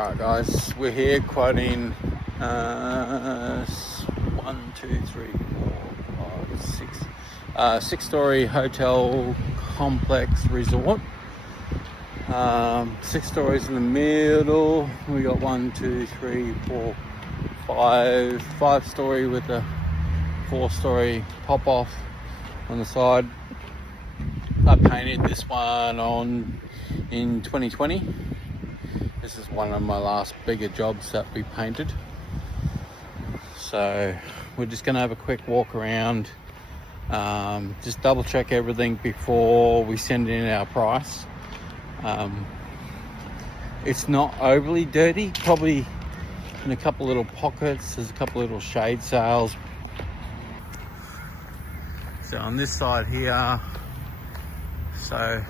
Alright guys, we're here quoting 6-story hotel complex resort. 6 stories in the middle. We got 5 story with a 4-story pop off on the side. I painted this one in 2020. This is one of my last bigger jobs that we painted. So we're just gonna have a quick walk around, just double check everything before we send in our price. It's not overly dirty, probably in a couple little pockets. There's a couple little shade sails. So on this side here, so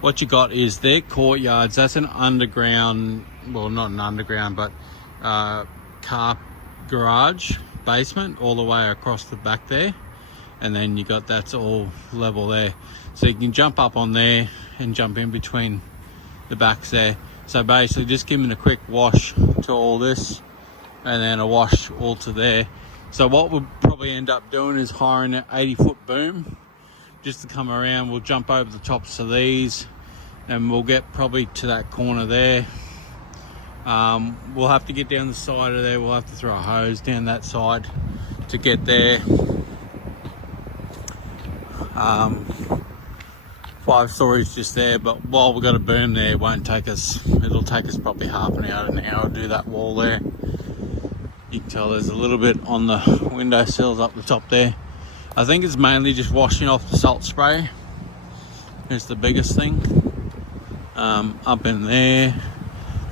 what you got is their courtyards. That's an underground, well, not an underground, but car garage basement all the way across the back there. And then you got, that's all level there. So you can jump up on there and jump in between the backs there. So basically just giving a quick wash to all this and then a wash all to there. So what we'll probably end up doing is hiring an 80-foot boom just to come around. We'll jump over the tops of these and we'll get probably to that corner there. We'll have to get down the side of there. We'll have to throw a hose down that side to get there. 5 stories just there, but while we've got a boom there, it won't take us, it'll take us probably half an hour to do that wall there. You can tell there's a little bit on the window sills up the top there. I think it's mainly just washing off the salt spray. It's the biggest thing. Up in there,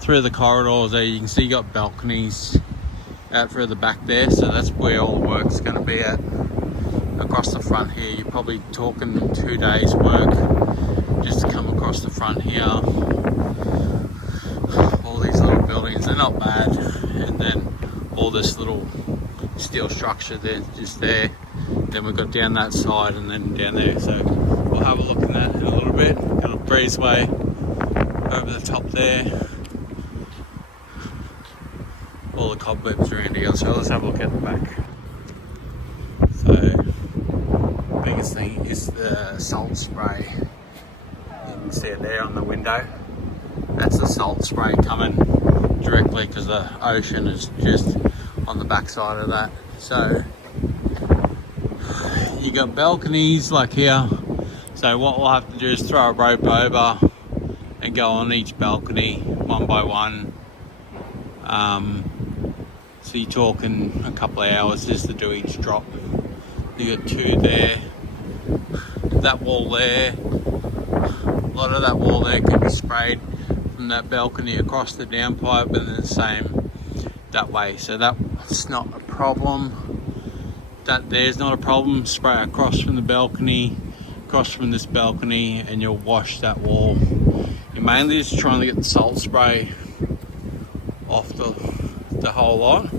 through the corridors there, you can see you got balconies out through the back there, so that's where all the work's going to be at. Across the front here, you're probably talking 2 days work just to come across the front here. All these little buildings, they're not bad, and then all this little steel structure there, just there. Then we've got down that side and then down there, so we'll have a look at that in a little bit. Got a breezeway over the top there. All the cobwebs around here, so let's have a look at the back. So biggest thing is the salt spray. You can see it there on the window. That's the salt spray coming directly because the ocean is just on the back side of that. So you got balconies like here. So what we'll have to do is throw a rope over and go on each balcony one by one. So you're talking a couple of hours just to do each drop. You got 2 there. That wall there. A lot of that wall there can be sprayed from that balcony across the downpipe, and then the same that way. So that's not a problem. That there's not a problem. Spray across from the balcony, across from this balcony, and you'll wash that wall. You're mainly just trying to get the salt spray off the whole lot.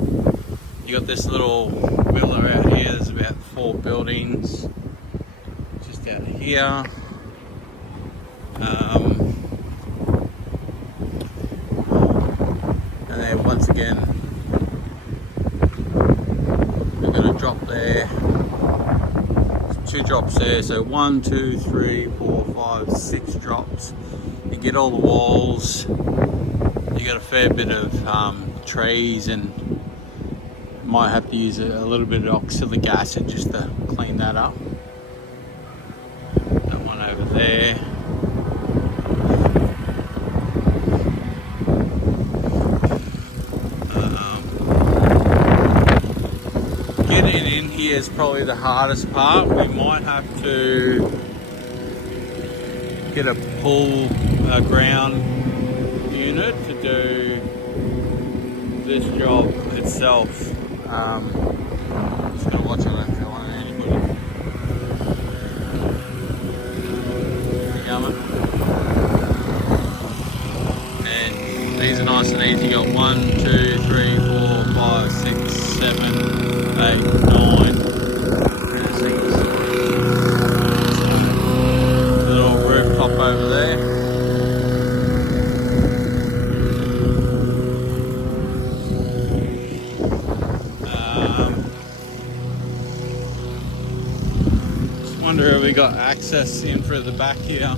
You got this little villa out here. There's about 4 buildings just out here. And then once again, we've got a drop there. There's 2 drops there, so 1, 2, 3, 4, 5, 6 drops. You get all the walls. You got a fair bit of trees, and might have to use a little bit of oxalic acid just to clean that up. That one over there. Getting in here is probably the hardest part. We might have to get a ground unit to do this job itself. Just gonna watch it, I don't feel like anybody. And these are nice and easy. You got 1, 2, 3, 4, 5, 6, 7, 8, 9. Little rooftop over there. whether we got access in through the back here.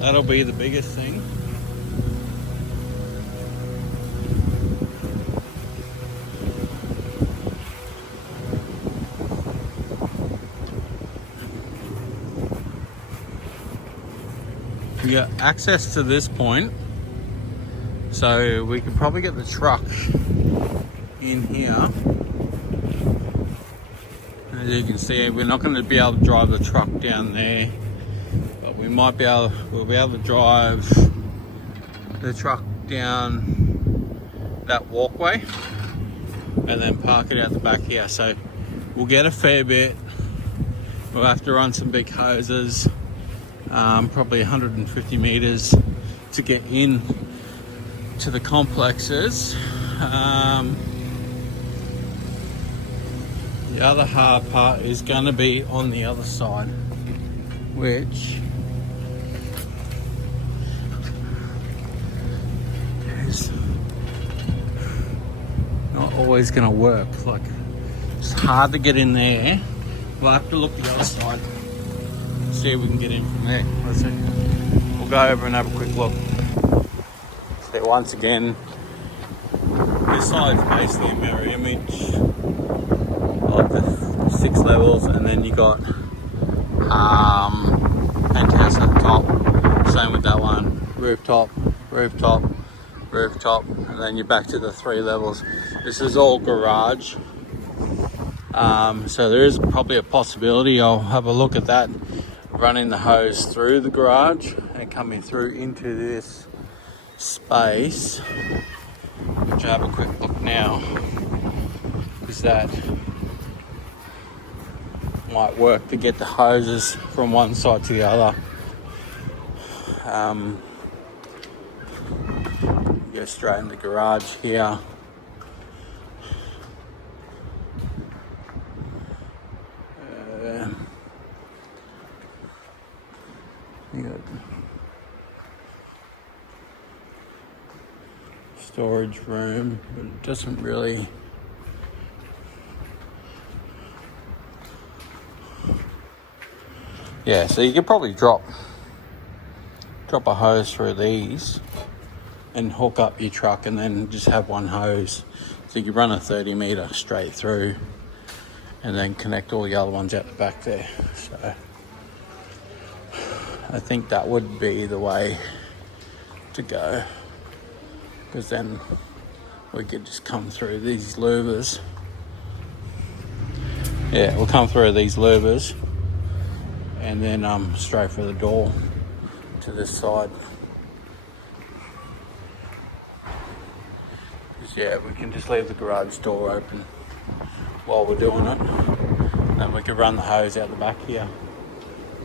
That'll be the biggest thing. We got access to this point, so we could probably get the truck in here. As you can see, we're not going to be able to drive the truck down there, but we'll be able to drive the truck down that walkway and then park it out the back here. So we'll get a fair bit. We'll have to run some big hoses, probably 150 meters to get in to the complexes. The other hard part is going to be on the other side, which is not always going to work. Like, it's hard to get in there. We'll have to look the other side, see if we can get in from there. Let's see. We'll go over and have a quick look. So once again, this side's basically a mirror image of the 6 levels, and then you got penthouse at the top. Same with that one. Rooftop, rooftop, rooftop, and then you're back to the 3 levels. This is all garage. So there is probably a possibility I'll have a look at that, running the hose through the garage and coming through into this space, which I have a quick look now, because that might work to get the hoses from one side to the other. Go straight in the garage here. You got storage room, but it doesn't really. Yeah, so you could probably drop a hose through these and hook up your truck, and then just have one hose. So you could run a 30 meter straight through and then connect all the other ones out the back there. So I think that would be the way to go, because then we could just come through these louvers. Yeah, we'll come through these louvers and then straight for the door to this side. Yeah, we can just leave the garage door open while we're doing it, and we can run the hose out the back here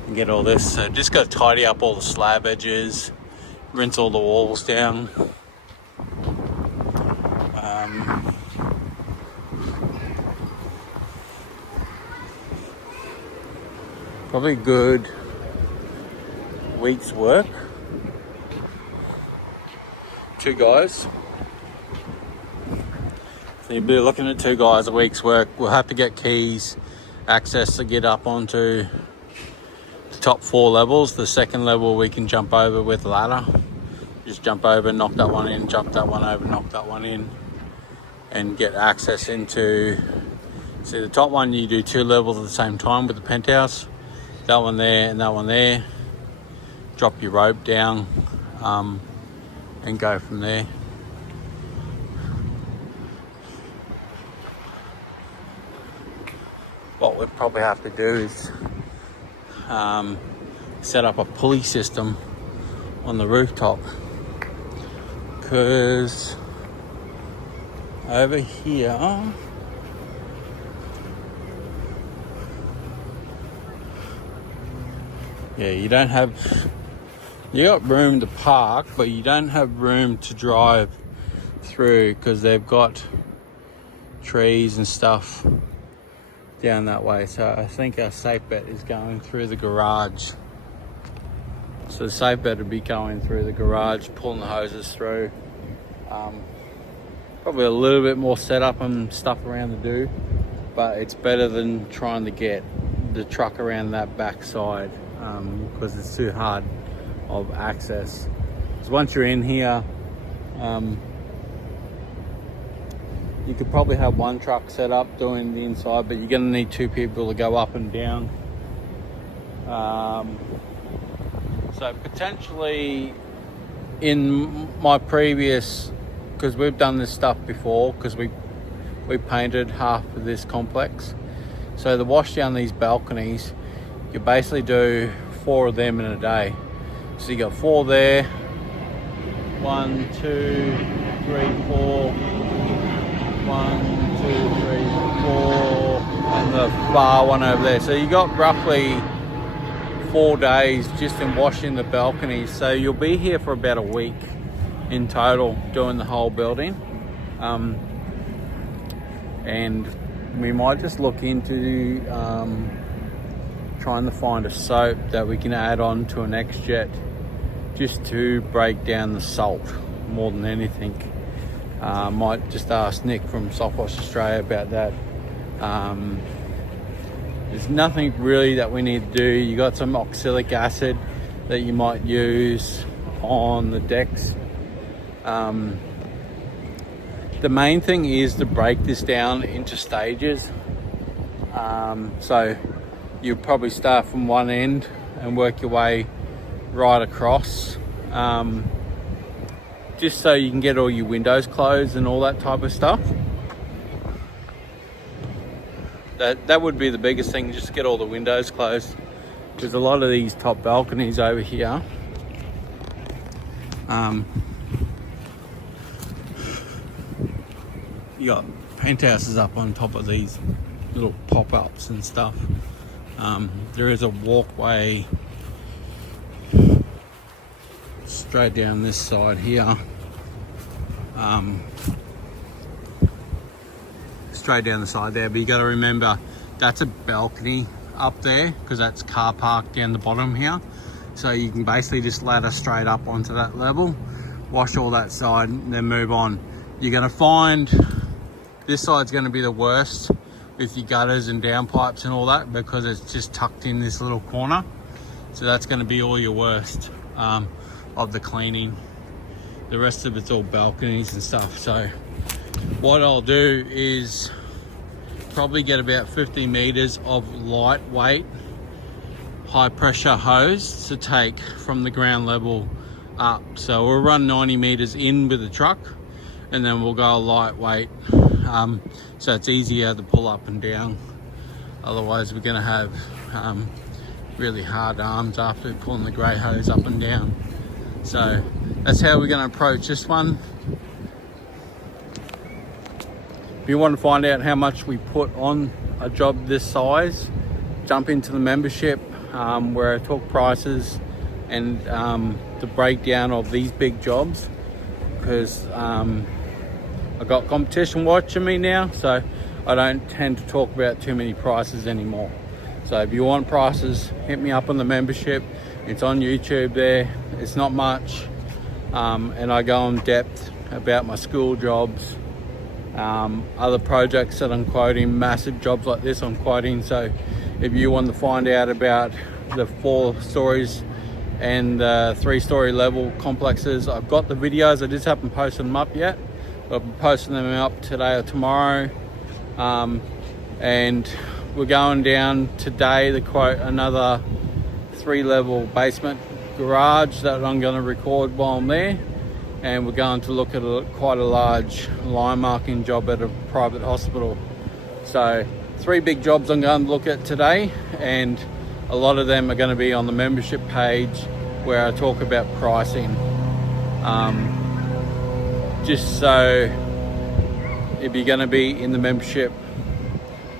and get all this. So just got to tidy up all the slab edges, rinse all the walls down. Probably a good week's work. 2 guys. So you'll be looking at 2 guys a week's work. We'll have to get keys, access to get up onto the top 4 levels. The second level we can jump over with a ladder. Just jump over, knock that one in, jump that one over, knock that one in, and get access into. See, the top one you do 2 levels at the same time with the penthouse. That one there and that one there. Drop your rope down and go from there. What we'll probably have to do is set up a pulley system on the rooftop, because over here you don't have, you got room to park, but you don't have room to drive through, because they've got trees and stuff down that way. So I think our safe bet is going through the garage. So the safe bet would be going through the garage, pulling the hoses through. Probably a little bit more setup and stuff around to do, but it's better than trying to get the truck around that back side because it's too hard of access. So once you're in here, you could probably have one truck set up doing the inside, but you're going to need two people to go up and down. So potentially in my previous, because we've done this stuff before, because we painted half of this complex. So to wash down these balconies, you basically do 4 of them in a day. So you got 4 there, 1, 2, 3, 4, 1, 2, 3, 4, and the far one over there. So you got roughly 4 days just in washing the balconies. So you'll be here for about a week in total doing the whole building. And we might just look into trying to find a soap that we can add on to an X-Jet just to break down the salt more than anything. Might just ask Nick from Softwash Australia about that. There's nothing really that we need to do. You got some oxalic acid that you might use on the decks. The main thing is to break this down into stages. So you probably start from one end and work your way right across, just so you can get all your windows closed and all that type of stuff. That would be the biggest thing, just get all the windows closed, because a lot of these top balconies over here, you got penthouses up on top of these little pop-ups and stuff. There is a walkway straight down this side here, straight down the side there, but you got to remember that's a balcony up there because that's car park down the bottom here. So you can basically just ladder straight up onto that level, wash all that side, and then move on. You're going to find this side's going to be the worst with your gutters and downpipes and all that, because it's just tucked in this little corner. So that's going to be all your worst of the cleaning. The rest of it's all balconies and stuff. So what I'll do is probably get about 50 meters of lightweight high pressure hose to take from the ground level up. So we'll run 90 meters in with the truck, and then we'll go lightweight, so it's easier to pull up and down. Otherwise we're going to have really hard arms after pulling the grey hose up and down. So that's how we're going to approach this one. If you want to find out how much we put on a job this size, jump into the membership where I talk prices and the breakdown of these big jobs, because I've got competition watching me now, so I don't tend to talk about too many prices anymore. So if you want prices, hit me up on the membership. It's on YouTube there. It's not much, and I go in depth about my school jobs, other projects that I'm quoting, massive jobs like this I'm quoting. So if you want to find out about the 4 stories and the 3-story level complexes, I've got the videos. I just haven't posted them up yet. I'll be posting them up today or tomorrow. And we're going down today to quote another 3-level basement garage that I'm going to record while I'm there. And we're going to look at quite a large line marking job at a private hospital. So 3 big jobs I'm going to look at today, and a lot of them are going to be on the membership page where I talk about pricing. Just so if you're going to be in the membership,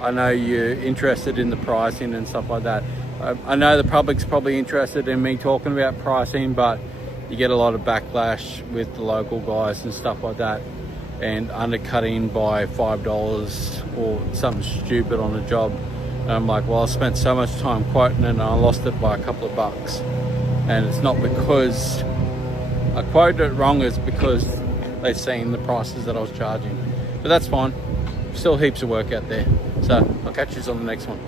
I know you're interested in the pricing and stuff like that. I know the public's probably interested in me talking about pricing, but you get a lot of backlash with the local guys and stuff like that, and undercutting by $5 or something stupid on a job. And I'm like, well, I spent so much time quoting it and I lost it by a couple of bucks. And it's not because I quoted it wrong, it's because they've seen the prices that I was charging. But that's fine. Still heaps of work out there. So I'll catch you on the next one.